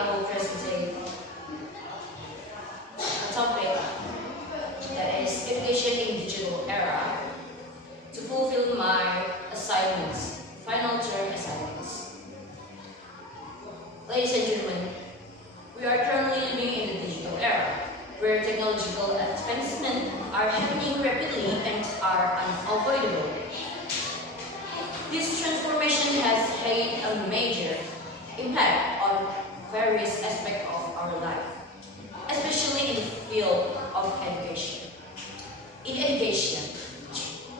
I will present a topic that is education in digital era to fulfill my assignments, final term assignments. Ladies and gentlemen, we are currently living in the digital era, where technological advancements are happening rapidly and are unavoidable. This transformation has had a major impact on various aspects of our life, especially in the field of education. In education,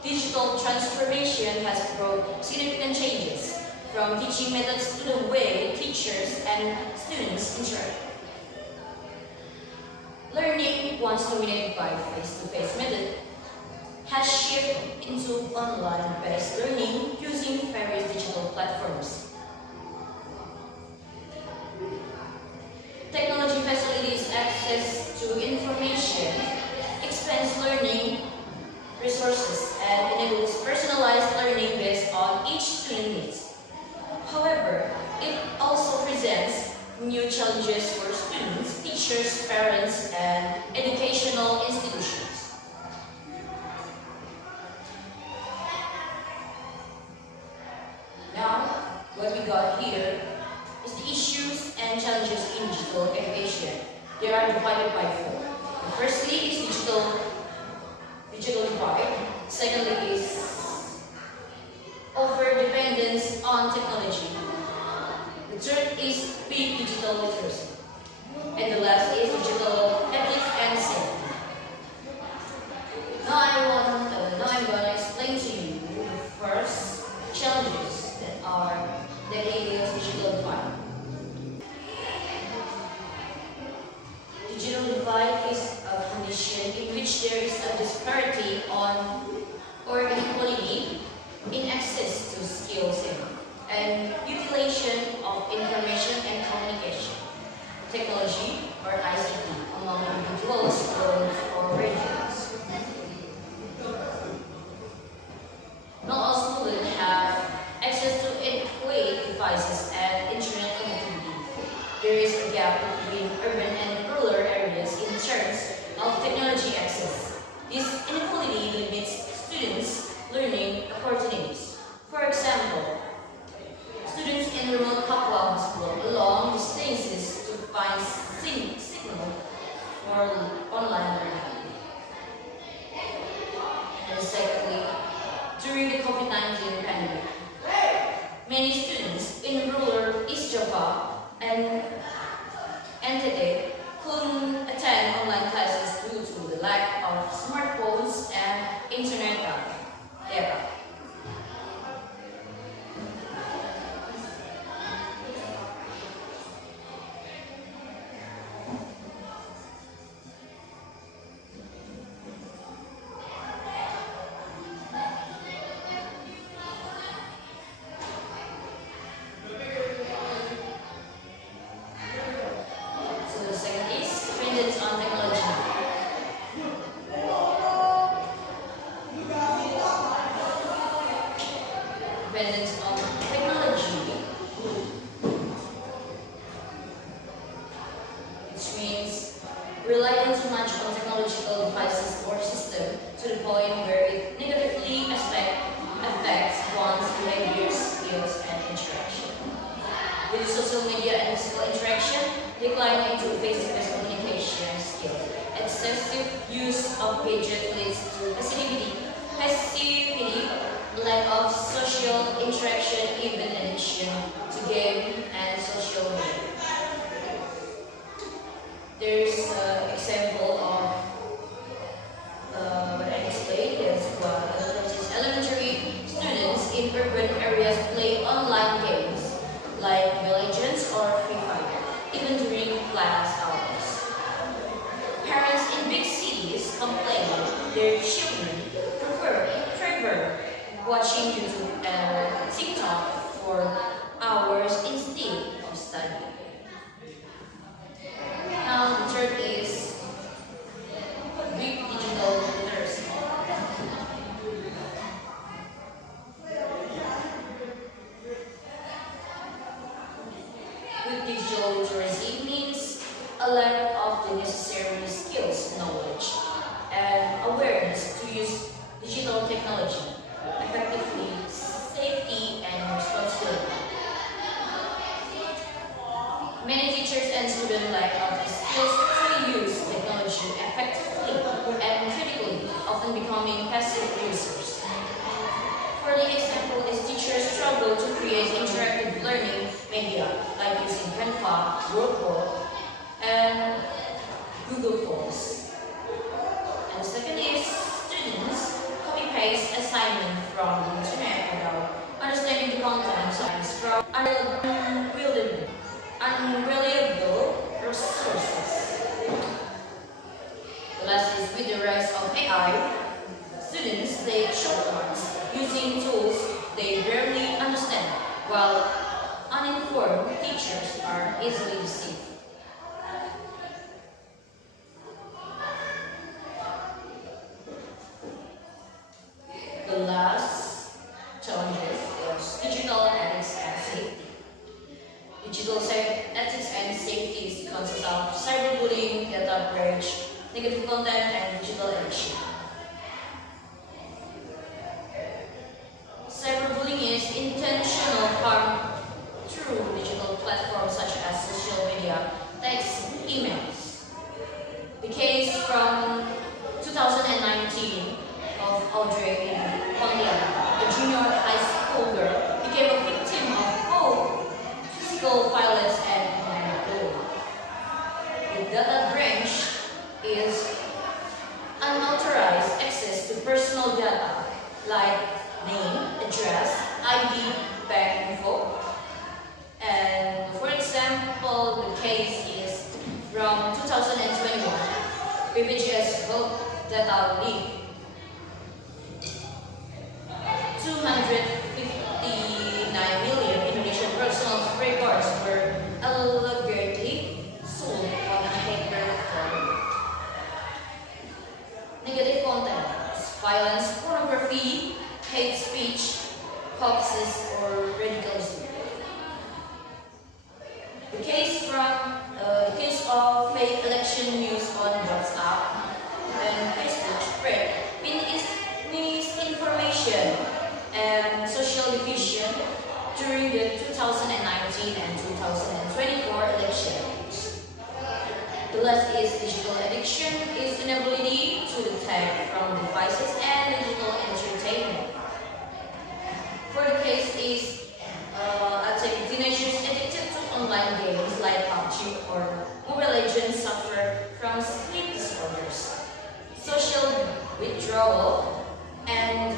digital transformation has brought significant changes from teaching methods to the way teachers and students interact. Learning, once dominated by face-to-face method, has shifted into online-based learning using various digital platforms. Technology facilitates access to information, expands learning resources, and enables personalized learning based on each student's needs. However, it also presents new challenges for students, teachers, parents, and educational institutions. Now, what we got here is the issues and challenges in digital education. They are divided by four. Firstly is digital divide. Secondly is over-dependence on technology. The third is big digital literacy. And the last is digital ethics and safety. Now I'm going to explain to you the first challenges that is digital divide. Digital divide is a condition in which there is a disparity on or inequality in access to skills and utilization of information and communication, technology or ICT among individuals or regions. Not all students have access to adequate devices and internet connectivity. There is a gap between urban and rural areas in terms of technology access. This inequality limits students' learning opportunities. For example, students in remote Papua must walk long distances to find signal for online learning. And secondly, during the COVID-19 pandemic, many students in rural East Java and NTT couldn't attend online classes due to the lack of smartphones and internet data. Dependence on technology, which means relying too much on technological devices or system to the point where it negatively affects one's behavior, skills, and interaction. With social media and physical interaction, decline into face-to-face communication skills. Excessive use of gadgets leads to passivity, lack of social interaction, even addiction to game and social media. There's an example of what I displayed. There's elementary students in urban areas play online games like Mobile Legends or Free Fire, even during class hours. Parents in big cities complain their children prefer watching YouTube and TikTok for hours instead of studying. Now the third is big digital literacy. With digital literacy, a lack of the necessary skills, knowledge, and awareness to use digital technology effectively, safety, and responsibility. Many teachers and students lack of the skills to use technology effectively and critically, often becoming passive users. For the example, is teachers struggle to create interactive learning media like using Canva, Word, and Google Forms. And the second is students copy-paste assignment from the internet without understanding the content, sometimes from unreliable resources. The last is with the rise of AI, students take shortcuts using tools they barely understand, while uninformed teachers are easily deceived. The last challenges is digital ethics and safety. Digital ethics and safety is the concept of cyberbullying, data breach, negative content, and digital addiction. Cyberbullying is intentional harm through digital platforms such as social media, text, emails. The case from 2019 of Audrey in Pontiac, a junior high school girl, became a victim of both physical violence and online bullying. The data breach is unauthorized access to personal data like name, address, ID, bank info. And for example, the case is from 2021, BPJS Health Data Leak. 259 million Indonesian personal records were allegedly sold on a hacker forum. Negative content, violence, pornography, hate speech, hoaxes, or radicalism. The case of fake election news on WhatsApp and Facebook spread misinformation and social division during the 2019 and 2024 elections. The last is digital addiction, is inability to detect from devices and digital entertainment. For the case is, I think teenagers addicted to online games like PUBG or Mobile Legends suffer from sleep disorders, social withdrawal, and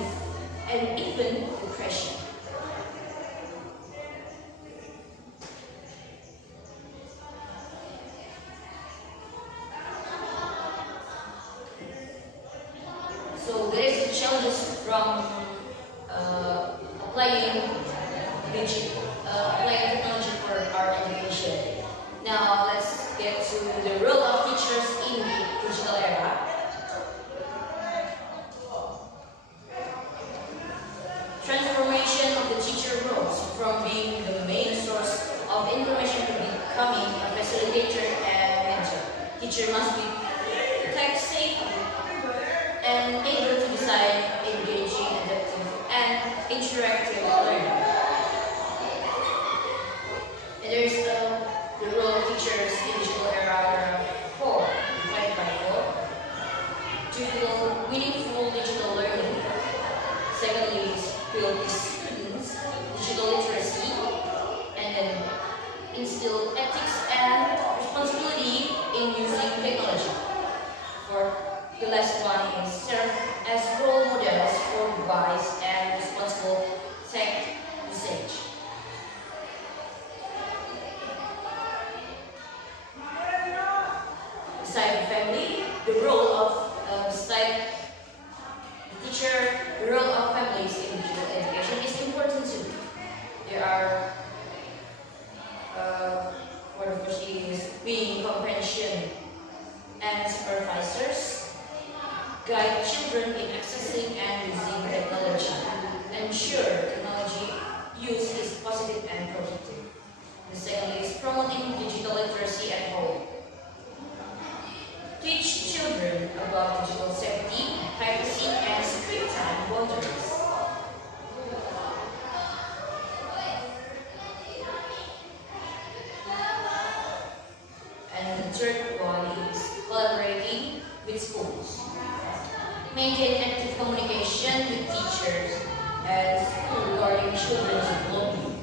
even depression. So there is the challenges from applying technology for our education. Now let's get to the role of teachers in the digital era. Transformation of the teacher roles from being the main source of information to becoming a facilitator and mentor. Teacher must be tech savvy and able to design engaging, adaptive, and interactive learning. And there's the role of teachers in digital era 4, divided by 4, to build meaningful digital learning. Secondly, is build students digital literacy, and then instill ethics and responsibility in using technology. For the last one is serve as role models for wise and responsible tech usage. Beside the family, the role of beside the teacher, the role of families in digital education is important too. There are for the first is being comprehension and supervisors, guide children in accessing and using technology, ensure technology use is positive and productive. The second is promoting digital literacy at home. Teach children about digital safety, privacy, and screen time boundaries. And the third one is collaborating with schools. Maintain active communication with teachers and school regarding children's development.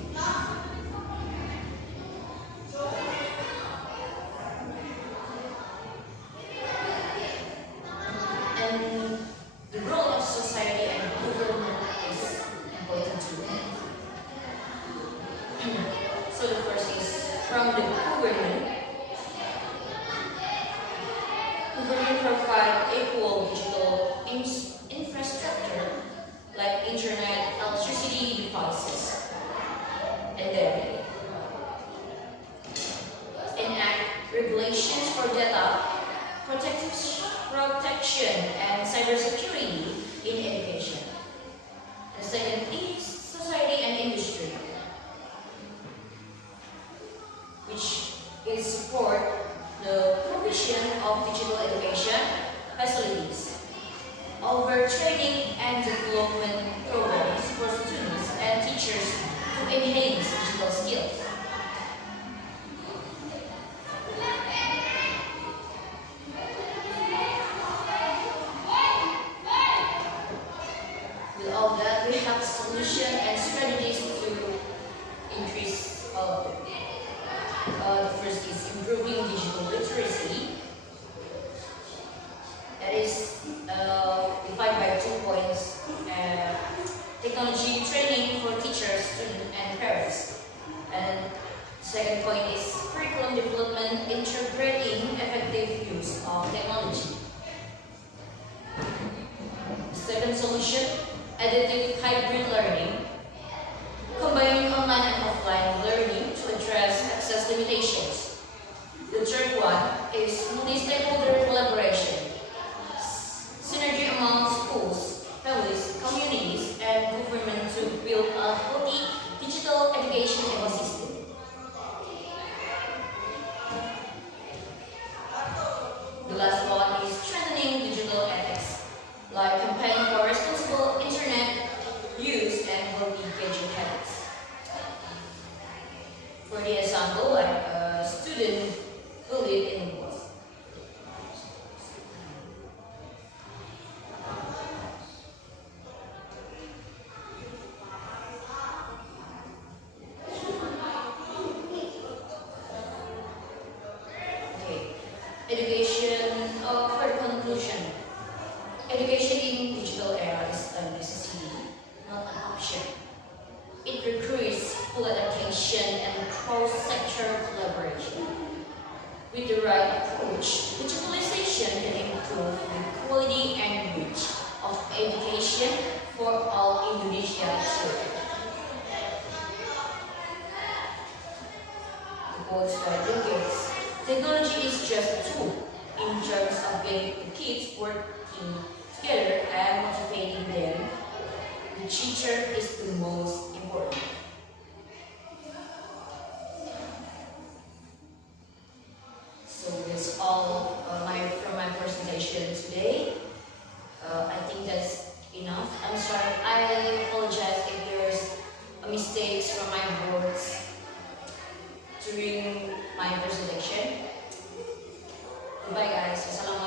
And the role of society and government is important too. So the first is from the government. Government provide equal digital infrastructure like internet, electricity devices, and then enact regulations for data protection and cybersecurity in education. The second is society and industry, which is support the provision of digital education facilities, over training and development programs for students and teachers to enhance digital skills. With all that, we have solutions and strategies to increase all of them. The first is improving digital literacy. That is defined by 2 points. Technology training for teachers, students, and parents. And second point is curriculum development, integrating effective use of technology. Second solution, adaptive hybrid learning, combining online and offline learning to address access limitations. The third one is multi-stakeholder collaboration, synergy among schools, families, communities, and government to build a healthy digital education ecosystem. The last one is strengthening digital ethics, like campaigning for responsible internet use and healthy gadget habits. For the example, like a student bullied in the bus. Okay. Education, for the conclusion, education in digital era is a necessity, not an option. It requires full adaptation and cross-sector collaboration. With the right approach, digitalization can improve the quality and reach of education for all Indonesian children. The quotes by Bill Gates: technology is just a tool in terms of getting the kids working together and motivating them. The teacher is the most important. So that's all from my presentation today. I think that's enough. I'm sorry, I apologize if there's mistakes from my words during my presentation. Goodbye guys. Assalamualaikum.